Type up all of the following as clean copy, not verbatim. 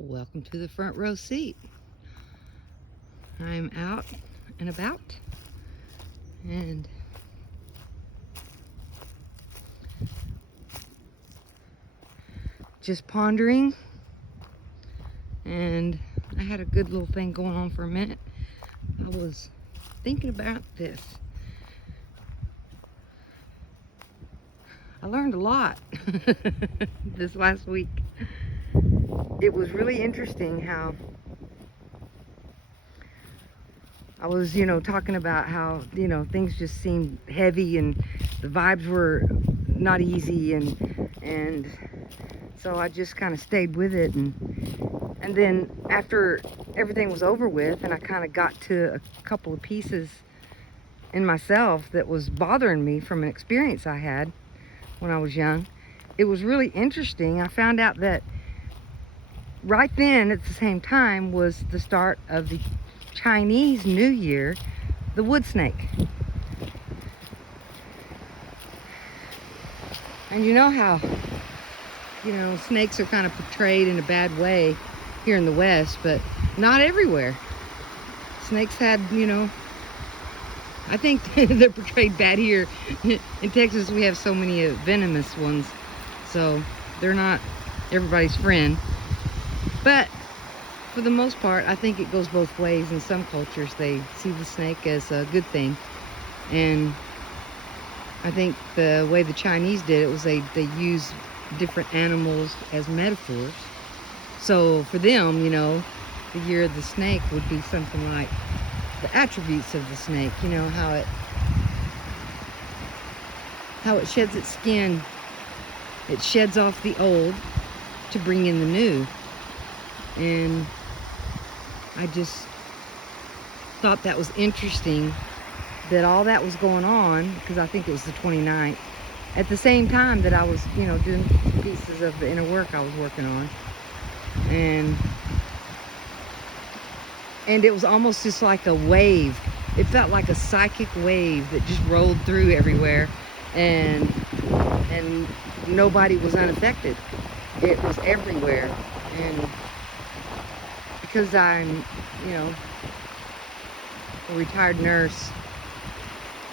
Welcome to the front row seat. I'm out and about and just pondering, and I had a good little thing going on for a minute. I was thinking about this. I learned a lot this last week. It was really interesting how I was, talking about how, things just seemed heavy and the vibes were not easy, and so I just kind of stayed with it, and then after everything was over with and I kind of got to a couple of pieces in myself that was bothering me from an experience I had when I was young, it was really interesting. I found out that right then at the same time was the start of the Chinese New Year, the wood snake. And you know how, snakes are kind of portrayed in a bad way here in the West, but not everywhere. Snakes had, I think they're portrayed bad here. In Texas, we have so many venomous ones, so they're not everybody's friend. But for the most part, I think it goes both ways. In some cultures, they see the snake as a good thing. And I think the way the Chinese did it was they use different animals as metaphors. So for them, the year of the snake would be something like the attributes of the snake, how it sheds its skin. It sheds off the old to bring in the new. And I just thought that was interesting that all that was going on, because I think it was the 29th, at the same time that I was, doing pieces of the inner work I was working on. And it was almost just like a wave. It felt like a psychic wave that just rolled through everywhere, and nobody was unaffected. It was everywhere. And because I'm, a retired nurse,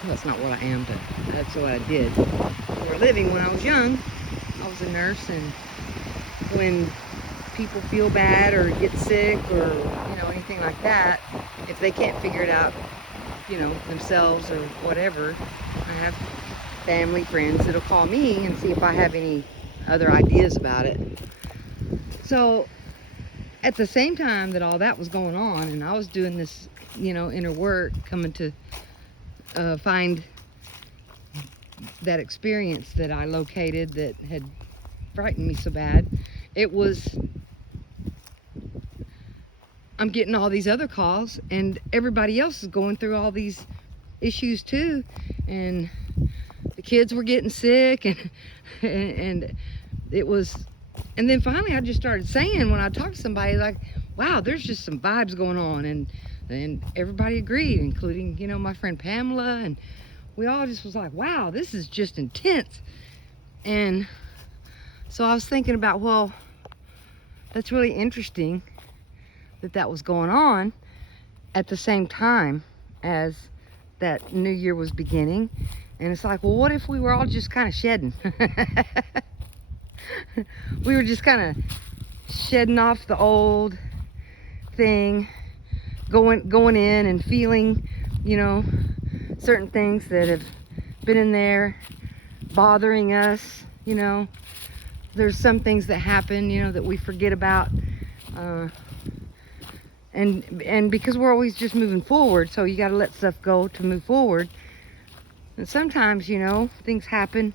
well, that's not what I am, but that's what I did for a living when I was young. I was a nurse, and when people feel bad or get sick or, anything like that, if they can't figure it out, themselves or whatever, I have family, friends that'll call me and see if I have any other ideas about it. So at the same time that all that was going on and I was doing this, inner work, coming to find that experience that I located that had frightened me so bad, I'm getting all these other calls, and everybody else is going through all these issues too, and the kids were getting sick, and it was, and then finally I just started saying, when I talked to somebody, like, wow, there's just some vibes going on, and everybody agreed, including, my friend Pamela, and we all just was like, wow, this is just intense. And so I was thinking about, well, that's really interesting that was going on at the same time as that new year was beginning. And it's like, well, what if we were all just kind of shedding? We were just kind of shedding off the old thing, going in and feeling, certain things that have been in there bothering us. There's some things that happen, that we forget about, and because we're always just moving forward, so you got to let stuff go to move forward. And sometimes, things happen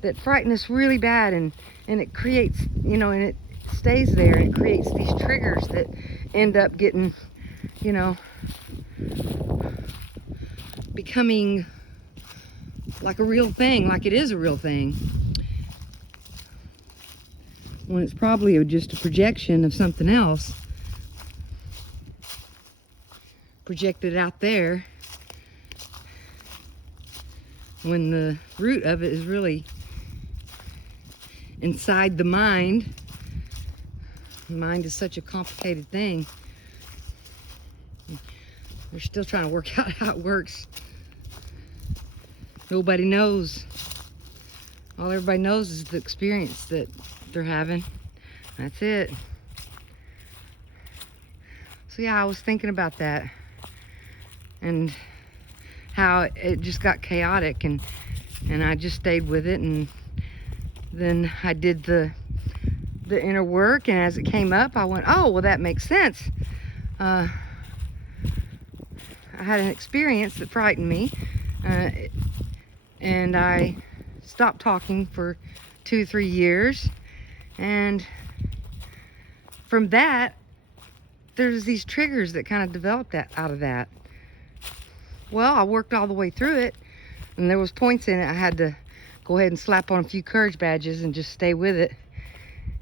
that frighten us really bad, and it creates, and it stays there, and it creates these triggers that end up getting, becoming like a real thing, like it is a real thing, when it's probably just a projection of something else projected out there, when the root of it is really inside the mind, Mind is such a complicated thing. They're still trying to work out how it works. Nobody knows. All everybody knows is the experience that they're having. That's it. So yeah, I was thinking about that and how it just got chaotic, and I just stayed with it, and then I did the inner work, and as it came up, I went, oh, well, that makes sense. I had an experience that frightened me, and I stopped talking for 2-3 years, and from that, there's these triggers that kind of developed out of that. Well, I worked all the way through it, and there was points in it I had to go ahead and slap on a few courage badges and just stay with it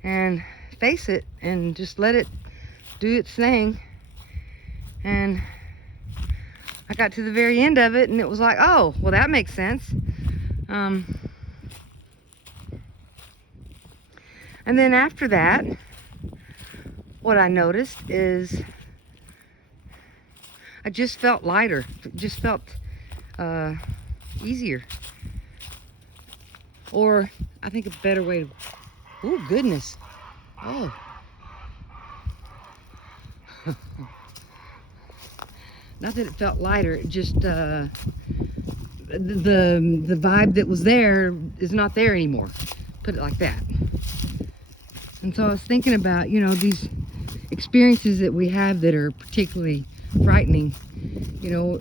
and face it and just let it do its thing. And I got to the very end of it, and it was like, oh, well, that makes sense. And then after that, what I noticed is I just felt lighter, just felt easier. Or I think a better way to, oh goodness, oh. Not that it felt lighter, it just, the vibe that was there is not there anymore, put it like that. And so I was thinking about, you know, these experiences that we have that are particularly frightening. You know,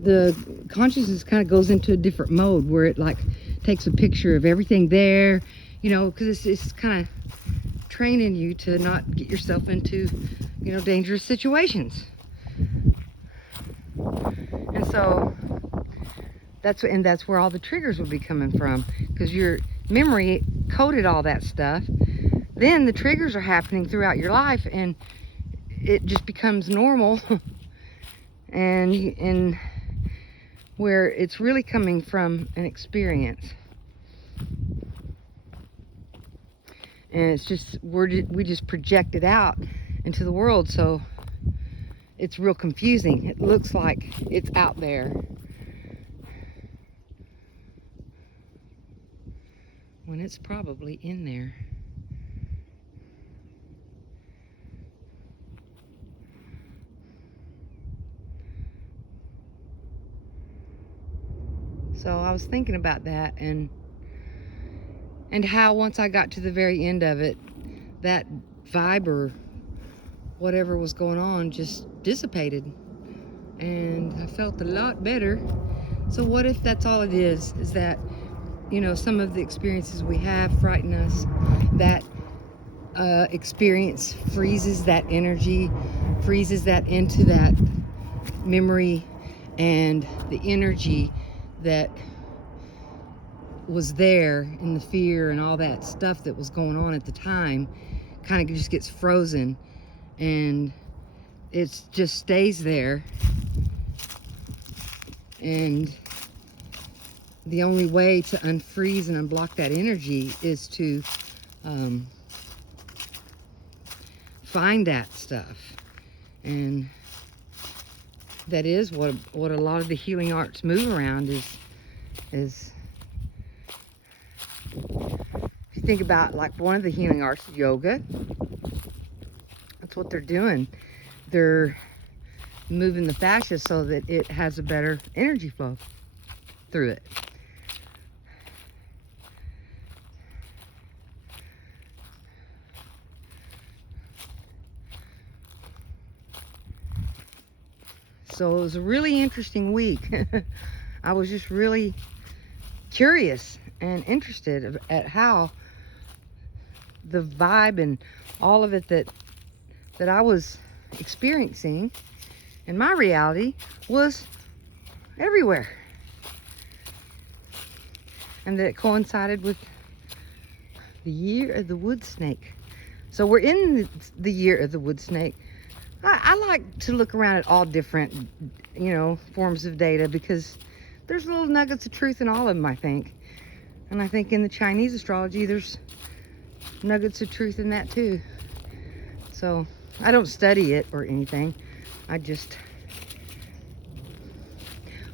the consciousness kind of goes into a different mode where it like takes a picture of everything there, you know, because it's kind of training you to not get yourself into, you know, dangerous situations. And so that's where all the triggers would be coming from, because your memory coded all that stuff. Then the triggers are happening throughout your life, and it just becomes normal. and where it's really coming from an experience, and it's just we just project it out into the world, so it's real confusing. It looks like it's out there when it's probably in there. So I was thinking about that, and how once I got to the very end of it, that vibe or whatever was going on just dissipated, and I felt a lot better. So what if that's all it is that, you know, some of the experiences we have frighten us, that experience freezes that energy, freezes that into that memory, and the energy that was there in the fear and all that stuff that was going on at the time kind of just gets frozen, and it just stays there. And the only way to unfreeze and unblock that energy is to find that stuff. And that is what a lot of the healing arts move around is if you think about, like, one of the healing arts, yoga, that's what they're doing. They're moving the fascia so that it has a better energy flow through it. So it was a really interesting week. I was just really curious and interested at how the vibe and all of it that I was experiencing in my reality was everywhere, and that it coincided with the year of the wood snake. So we're in the year of the wood snake. I like to look around at all different, you know, forms of data, because there's little nuggets of truth in all of them, I think. And I think in the Chinese astrology, there's nuggets of truth in that too. So I don't study it or anything. I just,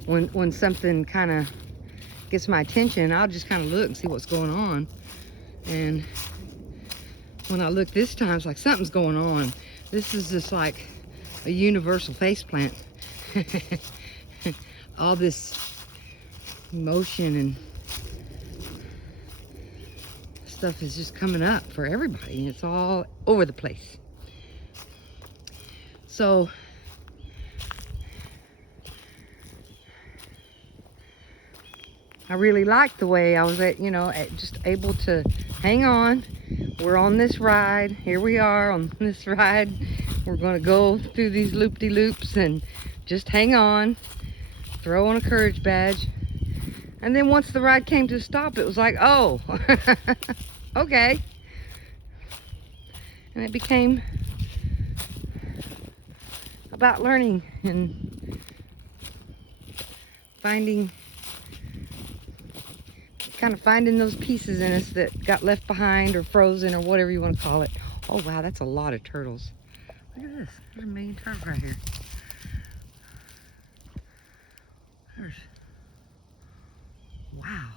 when something kind of gets my attention, I'll just kind of look and see what's going on. And when I look this time, it's like something's going on. This is just like a universal faceplant. All this emotion and stuff is just coming up for everybody, and it's all over the place. So I really liked the way I was just able to hang on. We're on this ride. Here we are on this ride. We're going to go through these loop-de-loops and just hang on, throw on a courage badge. And then once the ride came to a stop, it was like, oh, okay. And it became about learning and finding those pieces in us that got left behind or frozen or whatever you want to call it. Oh wow, that's a lot of turtles. Look at this. There's a million turtles right here. Wow.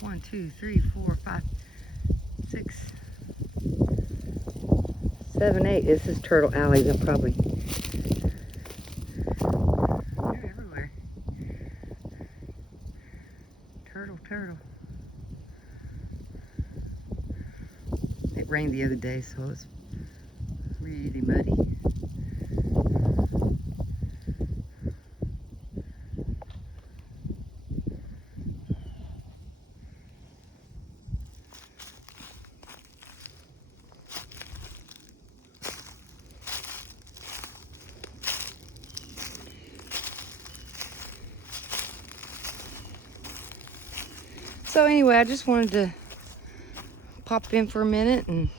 1, 2, 3, 4, 5, 6, 7, 8. This is Turtle Alley. They're probably... They're everywhere. Turtle. It rained the other day, so it's really muddy. So anyway, I just wanted to pop in for a minute and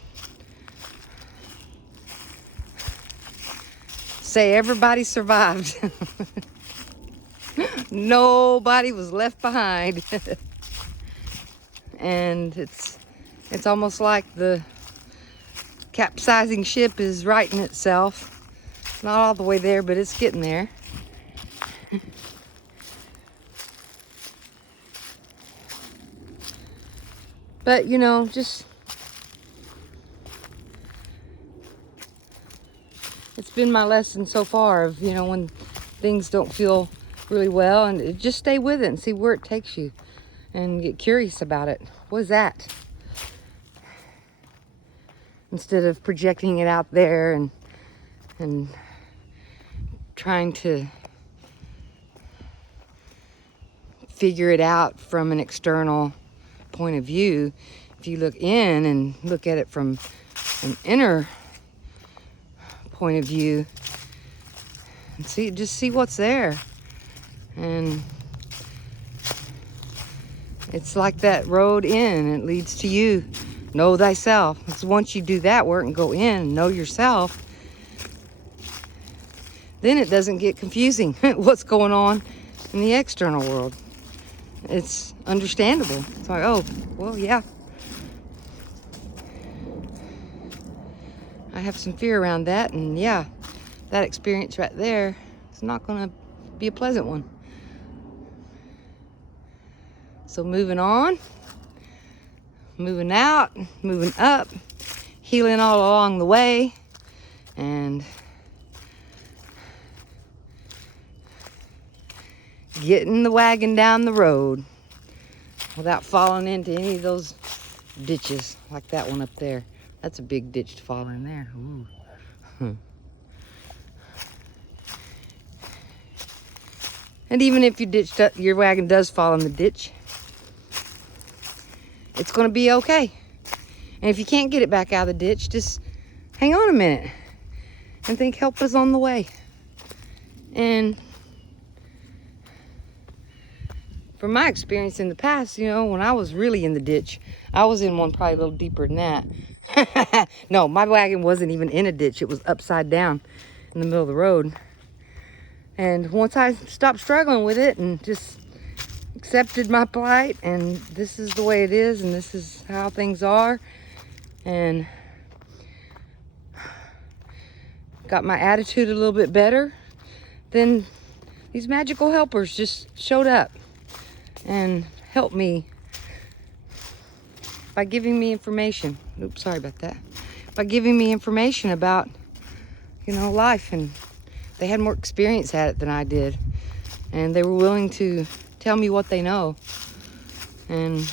say everybody survived. Nobody was left behind. And it's almost like the capsizing ship is righting itself. Not all the way there, but it's getting there. But, just, it's been my lesson so far of, when things don't feel really well, and just stay with it and see where it takes you and get curious about it. What is that? Instead of projecting it out there and trying to figure it out from an external point of view. If you look in and look at it from an inner point of view and just see what's there. And it's like that road in, it leads to you. Know thyself. It's once you do that work and go in and know yourself, then it doesn't get confusing what's going on in the external world. It's understandable. It's like, oh, well, yeah. I have some fear around that, and yeah, that experience right there is not going to be a pleasant one. So moving on, moving out, moving up, healing all along the way, and getting the wagon down the road without falling into any of those ditches like that one up there. That's a big ditch to fall in there. Ooh. And even if your wagon does fall in the ditch, it's going to be okay. And if you can't get it back out of the ditch, just hang on a minute and think help is on the way. And from my experience in the past, when I was really in the ditch, I was in one probably a little deeper than that. No, my wagon wasn't even in a ditch. It was upside down in the middle of the road. And once I stopped struggling with it and just, accepted my plight, and this is the way it is, and this is how things are, and got my attitude a little bit better, then these magical helpers just showed up and helped me by giving me information. Oops, sorry about that. By giving me information about, life, and they had more experience at it than I did, and they were willing to tell me what they know, and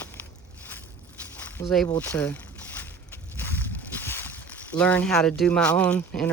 was able to learn how to do my own inner